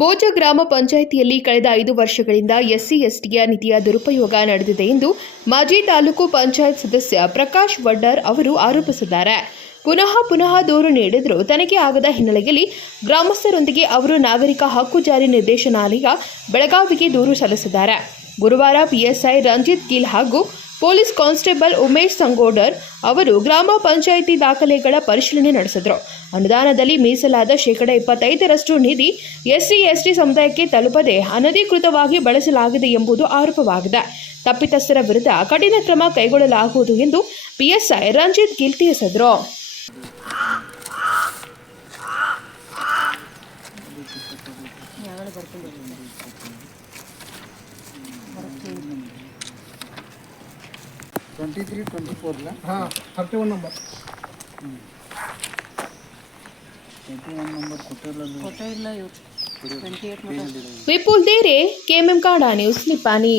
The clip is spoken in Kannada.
ಬೋಜ ಗ್ರಾಮ ಪಂಚಾಯಿತಿಯಲ್ಲಿ ಕಳೆದ 5 ವರ್ಷಗಳಿಂದ ಎಸ್ಸಿ/ಎಸ್ಟಿಯ ನಿಧಿಯ ದುರುಪಯೋಗ ನಡೆದಿದೆ ಎಂದು ಮಾಜಿ ತಾಲೂಕು ಪಂಚಾಯತ್ ಸದಸ್ಯ ಪ್ರಕಾಶ್ ವಡ್ಡರ್ ಅವರು ಆರೋಪಿಸಿದ್ದಾರೆ. ಪುನಃ ದೂರು ನೀಡಿದರೂ ತನಿಖೆ ಆಗದ ಹಿನ್ನೆಲೆಯಲ್ಲಿ ಗ್ರಾಮಸ್ಥರೊಂದಿಗೆ ಅವರು ನಾಗರಿಕ ಹಕ್ಕು ಜಾರಿ ನಿರ್ದೇಶನಾಲಯ ಬೆಳಗಾವಿಗೆ ದೂರು ಸಲ್ಲಿಸಿದ್ದಾರೆ. ಗುರುವಾರ ಪಿಎಸ್ಐ ರಂಜಿತ್ ಗಿಲ್ ಹಾಗೂ ಪೊಲೀಸ್ ಕಾನ್ಸ್ಟೇಬಲ್ ಉಮೇಶ್ ಸಂಗೋಡರ್ ಅವರು ಗ್ರಾಮ ಪಂಚಾಯಿತಿ ದಾಖಲೆಗಳ ಪರಿಶೀಲನೆ ನಡೆಸಿದರು. ಅನುದಾನದಲ್ಲಿ ಮೀಸಲಾದ ಶೇಕಡಾ 25ರಷ್ಟು ನಿಧಿ ಎಸ್ಸಿ/ಎಸ್ಟಿ ಸಮುದಾಯಕ್ಕೆ ತಲುಪದೆ ಅನಧಿಕೃತವಾಗಿ ಬಳಸಲಾಗಿದೆ ಎಂಬುದು ಆರೋಪವಾಗಿದೆ. ತಪ್ಪಿತಸ್ಥರ ವಿರುದ್ಧ ಕಠಿಣ ಕ್ರಮ ಕೈಗೊಳ್ಳಲಾಗುವುದು ಎಂದು ಪಿಎಸ್ಐ ರಂಜಿತ್ ಗಿಲ್ ತಿಳಿಸಿದರು. हाँ 31 number Vipul Dere, KMM Kannada news, Nippani.